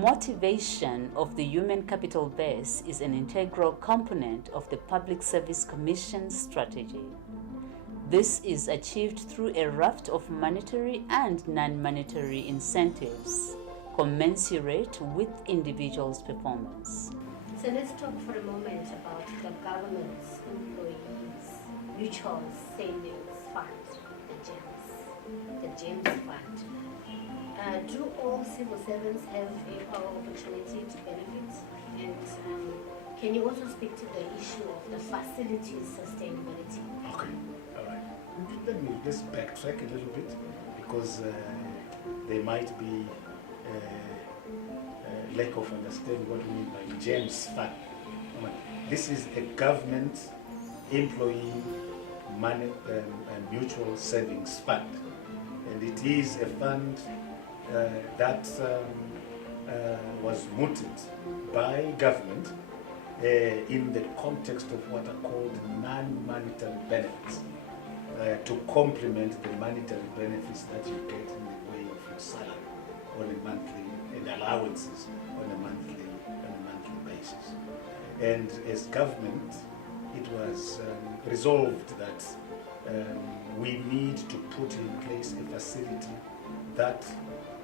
motivation of the human capital base is an integral component of the Public Service Commission's strategy. This is achieved through a raft of monetary and non-monetary incentives commensurate with individuals' performance. So let's talk for a moment about the government's employees mutual savings fund, the GEMS fund. Do all civil servants have equal opportunity to benefit? And can you also speak to the issue of the facilities sustainability? Okay, all right. Let's backtrack a little bit because there might be lack of understanding what we mean by GEMS fund. This is a government employee money and mutual savings fund, and it is a fund that was mooted by government in the context of what are called non-monetary benefits to complement the monetary benefits that you get in the way of your salary on a monthly and allowances on a monthly basis. And as government, it was resolved that we need to put in place a facility that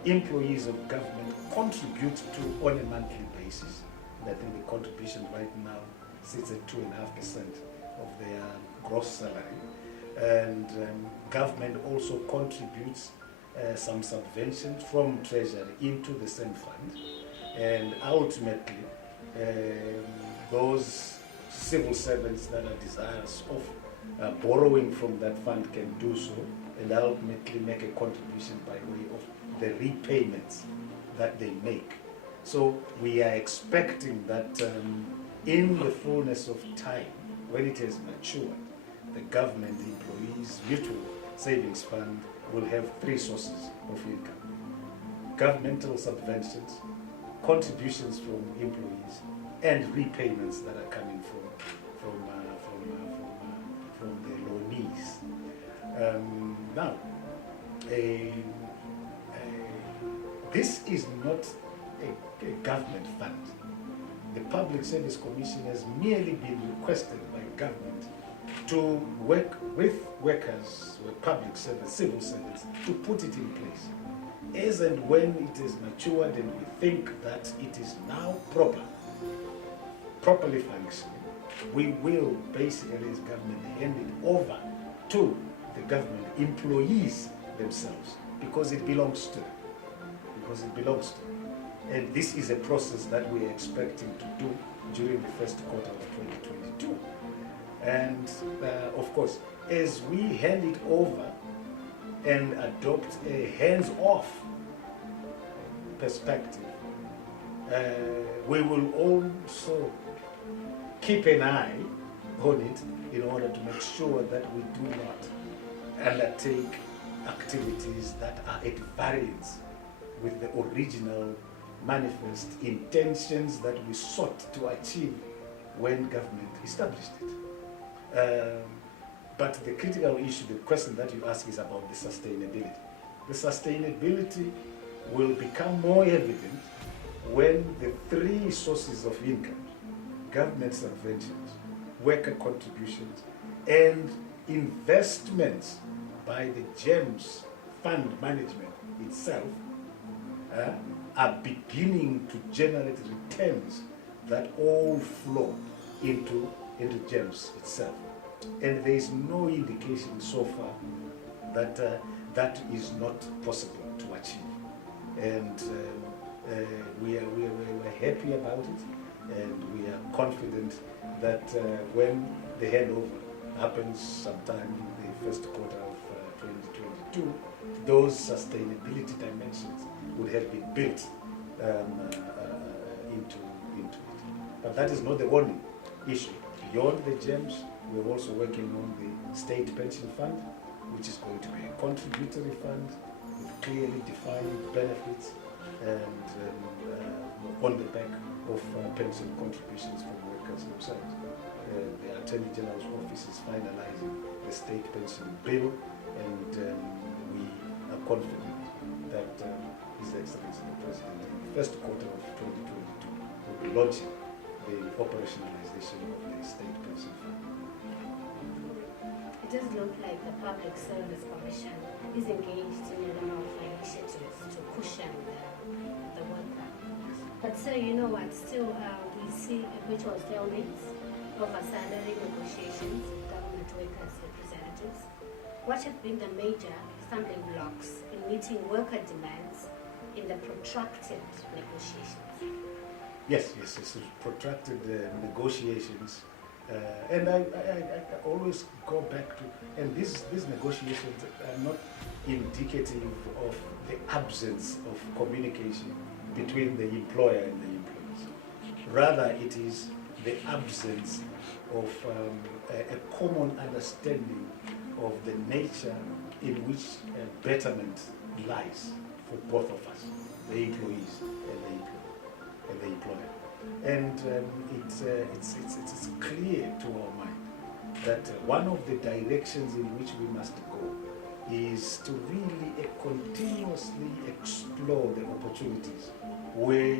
employees of government contribute to on a monthly basis. And I think the contribution right now sits at 2.5% of their gross salary. And government also contributes some subventions from Treasury into the same fund. And ultimately, those civil servants that are desirous of borrowing from that fund can do so and ultimately make a contribution by way of the repayments that they make. So we are expecting that in the fullness of time, when it has matured, the government employees mutual savings fund will have 3 sources of income: governmental subventions, contributions from employees, and repayments that are coming from the loanees. Now, this is not a government fund. The Public Service Commission has merely been requested by government to work with workers, with public service, civil servants, to put it in place. As and when it is matured and we think that it is now properly functioning, we will basically as government hand it over to the government employees themselves because it belongs to them. And this is a process that we are expecting to do during the first quarter of 2022. And of course, as we hand it over and adopt a hands-off perspective, we will also keep an eye on it in order to make sure that we do not undertake activities that are at variance with the original manifest intentions that we sought to achieve when government established it. But the critical issue, the question that you ask, is about the sustainability. The sustainability will become more evident when the 3 sources of income, government subventions, worker contributions, and investments by the GEMS fund management itself are beginning to generate returns that all flow into GEMS itself. And there is no indication so far that that is not possible to achieve. And we are happy about it, and we are confident that when the handover happens sometime in the first quarter of 2022, those sustainability dimensions would have been built into it. But that is not the only issue. Beyond the GEMS, we're also working on the state pension fund, which is going to be a contributory fund with clearly defined benefits and on the back of pension contributions from workers themselves. The Attorney General's office is finalizing the state pension bill, and we are confident that His Excellency the President in the first quarter of launching the operationalization of the state pension fund. It does look like the Public Service Commission is engaged in a number of initiatives to cushion the worker. But still, you know what, still we see habitual stalemates over salary negotiations with government workers' representatives. What have been the major stumbling blocks in meeting worker demands in the protracted negotiations? Yes, it's protracted negotiations. And I always go back to, and these negotiations are not indicative of the absence of communication between the employer and the employees. Rather, it is the absence of a common understanding of the nature in which betterment lies for both of us, the employees and the employer. And it's clear to our mind that one of the directions in which we must go is to really continuously explore the opportunities where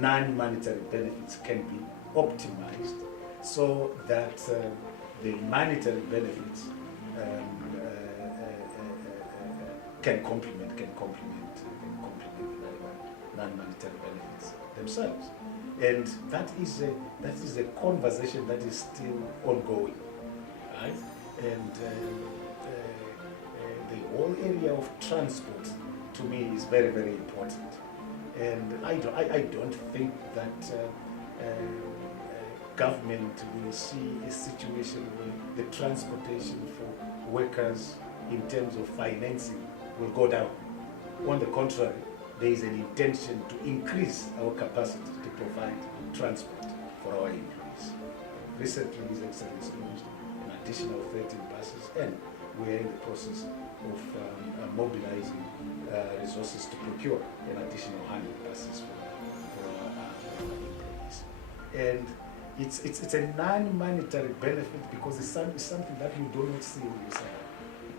non-monetary benefits can be optimized so that the monetary benefits can complement the non-monetary benefits themselves. And that is a conversation that is still ongoing, right? And the whole area of transport, to me, is very, very important. And I don't think that government will see a situation where the transportation for workers in terms of financing will go down. On the contrary, there is an intention to increase our capacity to provide transport for our employees. Recently, His Excellency launched an additional 13 buses, and we are in the process of mobilizing resources to procure an additional 100 buses for our employees. And it's a non-monetary benefit because it's something that you do not see on your salary.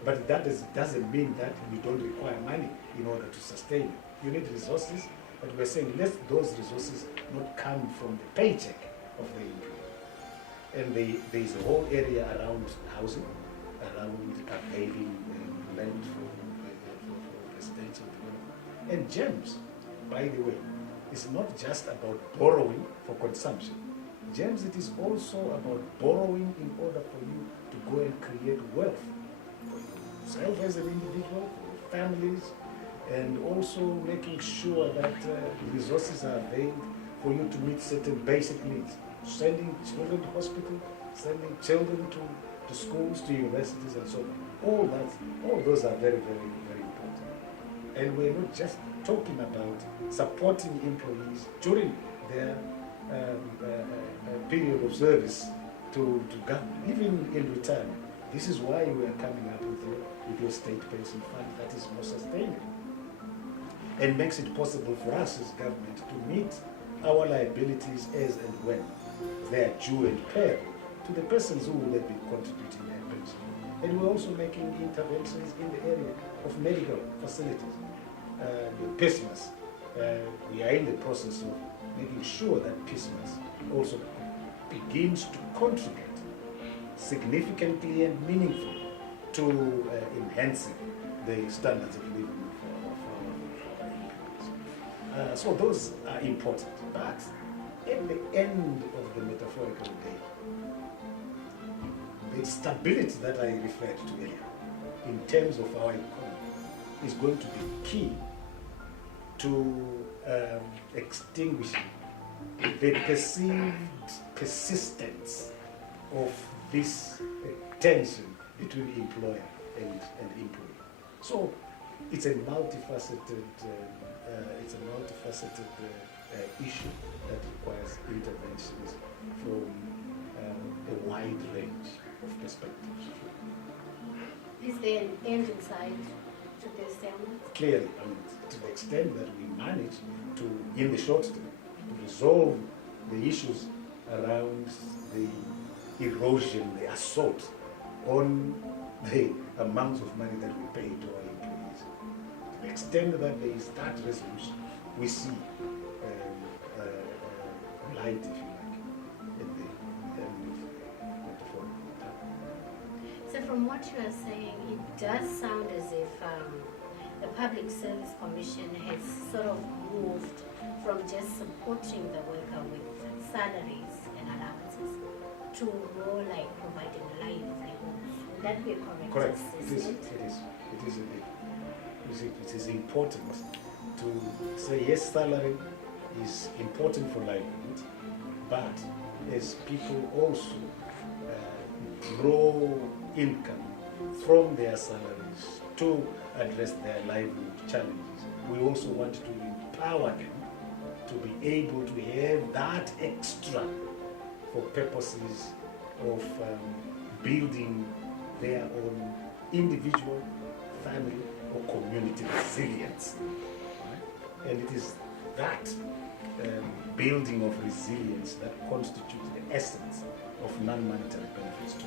But that doesn't mean that you don't require money in order to sustain it. You need resources, but we're saying let those resources not come from the paycheck of the employee. And there is a whole area around housing, around availing land for residential development. And GEMS, by the way, is not just about borrowing for consumption. GEMS, it is also about borrowing in order for you to go and create wealth for yourself as an individual, for your families, and also making sure that resources are availed for you to meet certain basic needs. Sending children to hospital, sending children to schools, to universities, and so on. All those are very, very, very important. And we're not just talking about supporting employees during their period of service to government, even in retirement. This is why we are coming up with your state pension fund that is more sustainable and makes it possible for us as government to meet our liabilities as and when they are due and payable to the persons who will be contributing their pension. And we're also making interventions in the area of medical facilities. PISMAS, we are in the process of making sure that PISMAS also begins to contribute significantly and meaningfully to enhancing the standards of living for our employees. So those are important. But at the end of the metaphorical day, the stability that I referred to earlier in terms of our economy is going to be key to extinguishing the perceived persistence of this tension between employer and employee. So it's a multifaceted issue that requires interventions from a wide range of perspectives. Is there an end in sight to this stalemate? Clearly, to the extent that we manage to, in the short term, to resolve the issues around the erosion, the assault on the amounts of money that we pay to our employees. To the extent that there is that resolution, we see height, if you like, at the end of the phone. So from what you are saying, it does sound as if the Public Service Commission has sort of moved from just supporting the worker with salaries and allowances to more like providing livelihoods. Would that be a correct Correct. It is. assessment? It is indeed. You see, it is important to say yes, salary is important for livelihood, but as people also draw income from their salaries to address their livelihood challenges, we also want to empower them to be able to have that extra for purposes of building their own individual, family, or community resilience. Right? And it is that building of resilience that constitutes the essence of non-monetary benefits to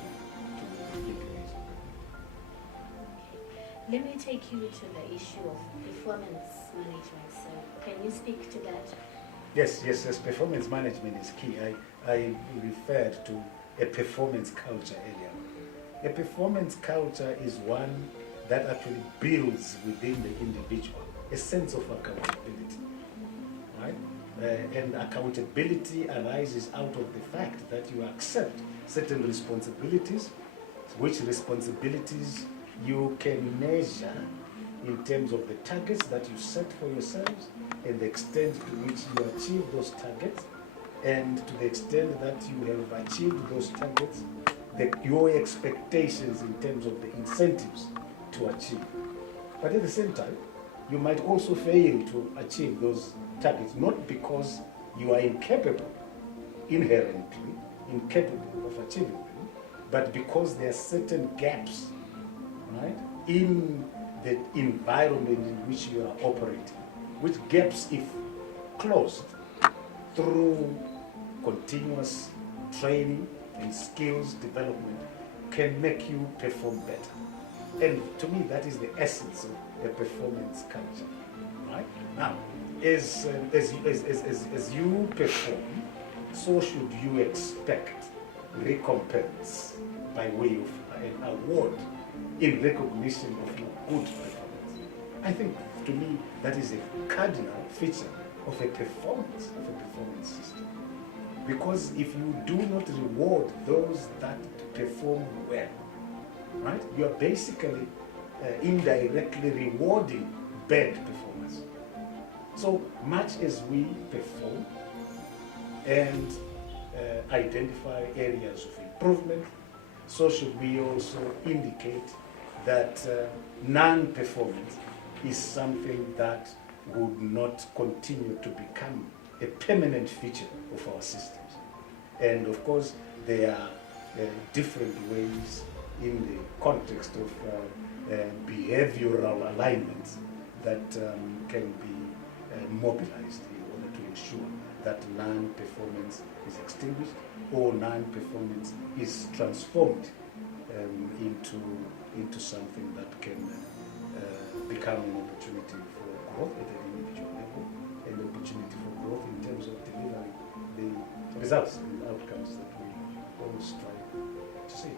the individual. Let me take you to the issue of performance management. So can you speak to that? Yes. Performance management is key. I referred to a performance culture earlier. A performance culture is one that actually builds within the individual a sense of accountability, right? And accountability arises out of the fact that you accept certain responsibilities, which responsibilities you can measure in terms of the targets that you set for yourselves and the extent to which you achieve those targets, and to the extent that you have achieved those targets, your expectations in terms of the incentives to achieve. But at the same time, you might also fail to achieve those targets, not because you are inherently incapable of achieving them, but because there are certain gaps, right, in the environment in which you are operating, which gaps, if closed through continuous training and skills development, can make you perform better. And to me, that is the essence of the performance culture. Right? Now, as you perform, so should you expect recompense by way of an award in recognition of your good performance. I think, to me, that is a cardinal feature of a performance system. Because if you do not reward those that perform well, right, you are basically indirectly rewarding bad performance. So much as we perform and identify areas of improvement, so should we also indicate that non-performance is something that would not continue to become a permanent feature of our systems. And of course, there are different ways in the context of behavioral alignments that can be mobilized in order to ensure that non-performance is extinguished or non-performance is transformed into something that can become an opportunity for growth at an individual level, and an opportunity for growth in terms of delivering the results and outcomes that we always try to see.